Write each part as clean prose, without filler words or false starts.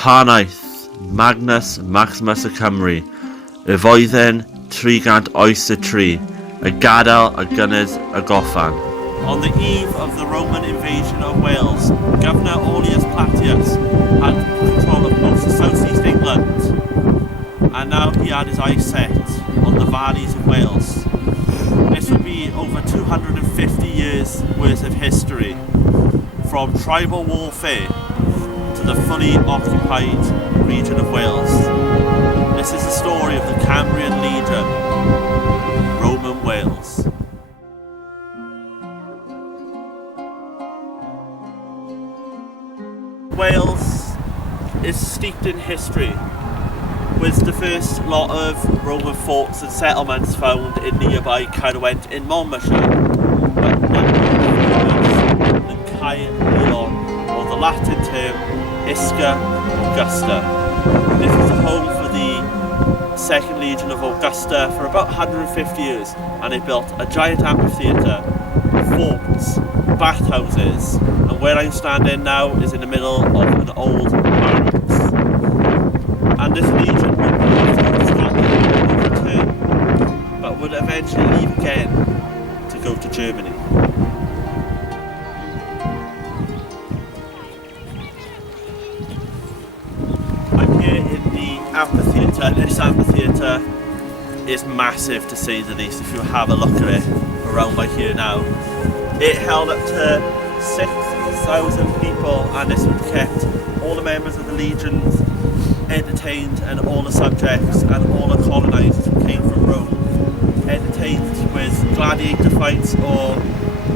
Panaeth, Magnus Maximus y Cymru, y foedden 383, y gadael y gynydd y goffan. On the eve of the Roman invasion of Wales, Governor Aulus Plautius had control of most of South East England, and now he had his eyes set on the valleys of Wales. This would be over 250 years worth of history, from tribal warfare to the fully occupied region of Wales. This is the story of the Cambrian Legion, Roman Wales. Wales is steeped in history, with the first lot of Roman forts and settlements found in nearby Caerwent in Monmouthshire, but none more than Caerleon, or the Latin term Isca Augusta. This was the home for the Second Legion of Augusta for about 150 years, and they built a giant amphitheatre, forts, bathhouses, and where I'm standing now is in the middle of an old barracks. And this legion would return, but would eventually leave again to go to Germany. I'm here in the amphitheatre, and this amphitheatre is massive to say the least. If you have a look at it around by here now, it held up to 6,000 people, and this would kept all the members of the legions entertained, and all the subjects and all the colonisers who came from Rome entertained with gladiator fights or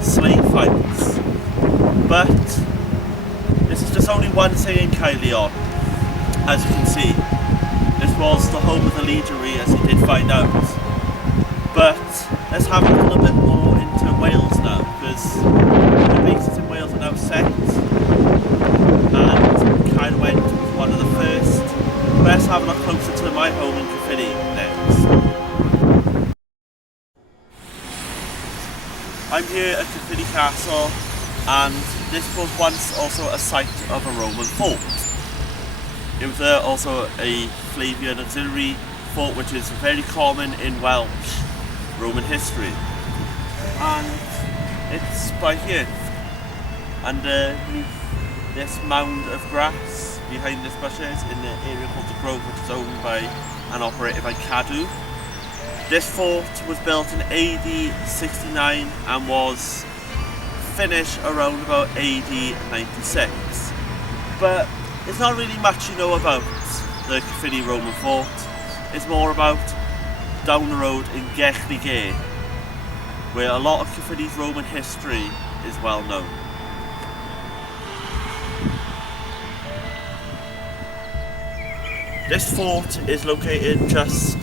slave fights. But this is just only one thing in Caerleon. As you can see, this was the home of the legionary, as he did find out. But let's have a little bit more into Wales now, because the bases in Wales are now set, and Caerwent was one of the first. Let's have a look closer to my home in Caerphilly next. I'm here at Caerphilly Castle, and this was once also a site of a Roman fort. It was also a Flavian auxiliary fort, which is very common in Welsh Roman history, and it's by here, underneath this mound of grass behind this bushes in the area called the Grove, which is owned by and operated by Cadw. This fort was built in AD 69 and was finished around about AD 96, but there's not really much you know about the Caerphilly Roman fort. It's more about down the road in Gechligae, where a lot of Caerphilly's Roman history is well known. This fort is located just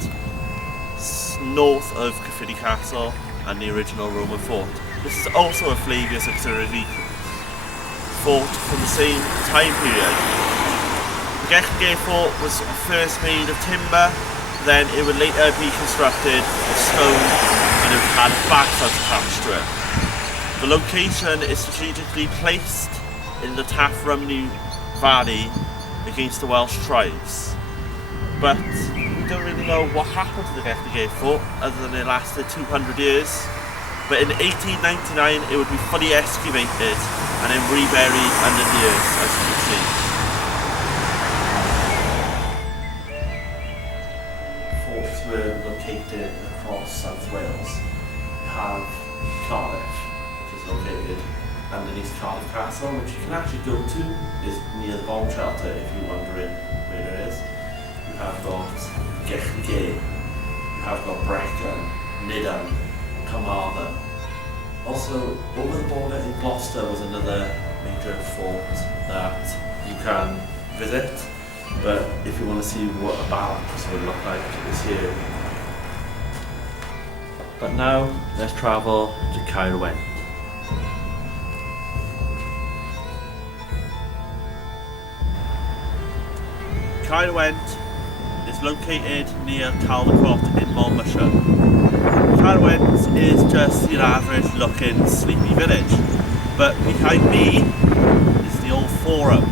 north of Caerphilly Castle and the original Roman fort. This is also a Flavius auxiliary fort from the same time period. The Gechligae fort was first made of timber, then it would later be constructed of stone, and it had backhouse attached to it. The location is strategically placed in the Taff Rumney Valley against the Welsh tribes. But we don't really know what happened to the Gechligae fort, other than it lasted 200 years. But in 1899 it would be fully excavated and then reburied under the earth, as you can see. Forts were located across South Wales. You have Cardiff, which is located underneath Cardiff Castle, which you can actually go to, is near the bomb shelter if you're wondering where it is. You have got Gechligae, you have got Brecon, Nidham, Carmarthen. Also, over the border in Gloucester was another major fort that you can visit, but if you want to see what a barracks would look like, it's here. But now, let's travel to Caerwent. Caerwent is located near Caldecott in Monmouthshire. Caerwent is just your average looking sleepy village, but behind me is the old forum,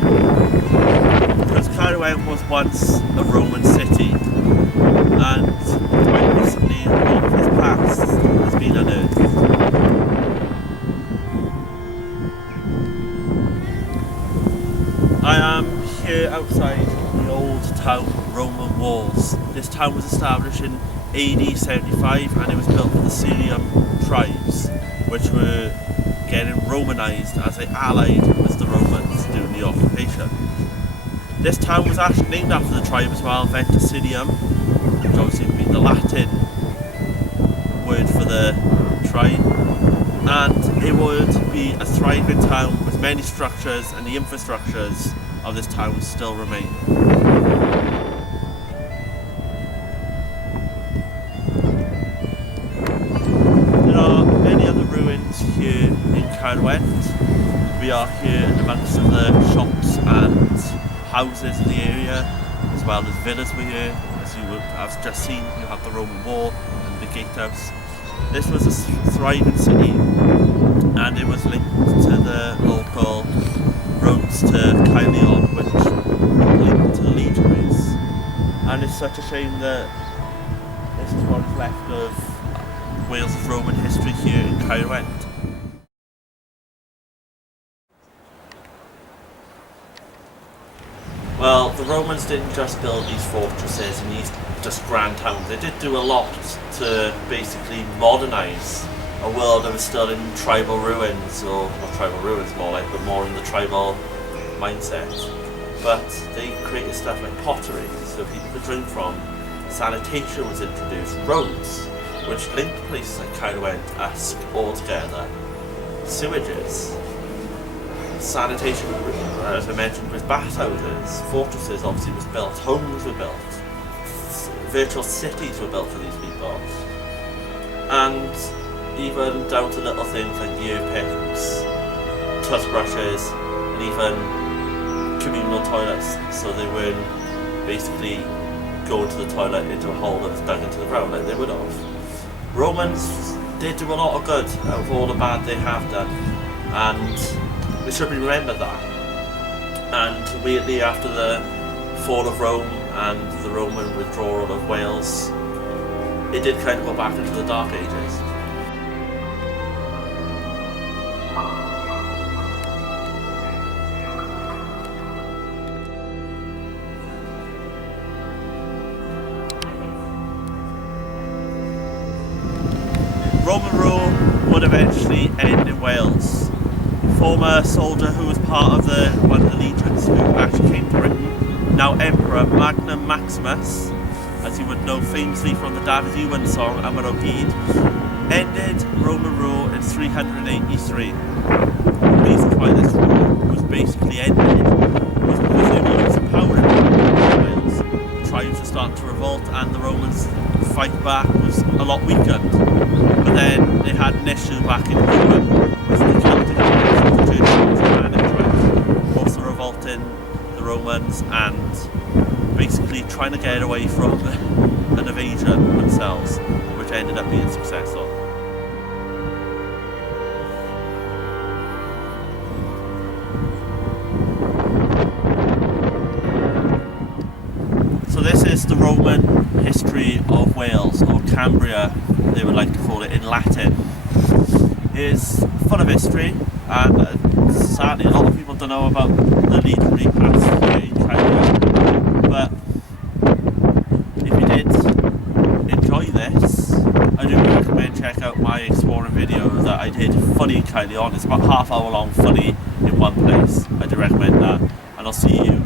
because Caerwent Caerwen was once a Roman city, and quite recently a lot of its past has been unearthed. I am here outside the old town Roman walls. This town was established in AD 75 and it was built for the Syrian tribes, which were getting Romanized as they allied with the Romans during the occupation. This town was actually named after the tribe as well, Ventusinium, which obviously would be the Latin word for the tribe, and it would be a thriving town with many structures, and the infrastructures of this town still remain. There are many other ruins here in Caerwen. We are here amongst the shops and houses in the area, as well as villas were here. As you have just seen, you have the Roman Wall and the gatehouse. This was a thriving city, and it was linked to the local roads to Caerleon, which linked to the legionaries. And it's such a shame that this is what is left of Wales' Roman history here in Caerwen. Well, the Romans didn't just build these fortresses and these just grand towns. They did do a lot to basically modernise a world that was still in tribal ruins, or not tribal ruins more like, but more in the tribal mindset. But they created stuff like pottery, so people could drink from. Sanitation was introduced, roads, which linked places like Caerwen to Usk all together. Sewages. Sanitation, as I mentioned, with bathhouses, fortresses obviously was built, homes were built, virtual cities were built for these people, and even down to little things like ear picks, toothbrushes, and even communal toilets, so they weren't basically going to the toilet into a hole that was dug into the ground like they would have. Romans did do a lot of good out of all the bad they have done, and we should remember that. And immediately after the fall of Rome and the Roman withdrawal of Wales, it did kind of go back into the Dark Ages. Roman rule would eventually end in Wales. Former soldier who was part of one of the legions who actually came to Britain, now Emperor Magnum Maximus, as you would know famously from the David Ewan song Amar O'Gyd, ended Roman rule in 383. The reason why this rule was basically ended was because they were losing power in Wales. The tribes were starting to revolt and the Romans' fight back was a lot weakened. But then they had an issue back in Europe with the Celtic also revolting the Romans and basically trying to get away from an invasion themselves, which ended up being successful. So this is the Roman history of Wales, or Cambria they would like to call it in Latin. It's full of history, and sadly a lot of people don't know about the legionary past here in Cambria. But if you did enjoy this, I do recommend check out my exploring video that I did fully in Caerleon. It's about half hour long, fully in one place. I do recommend that, and I'll see you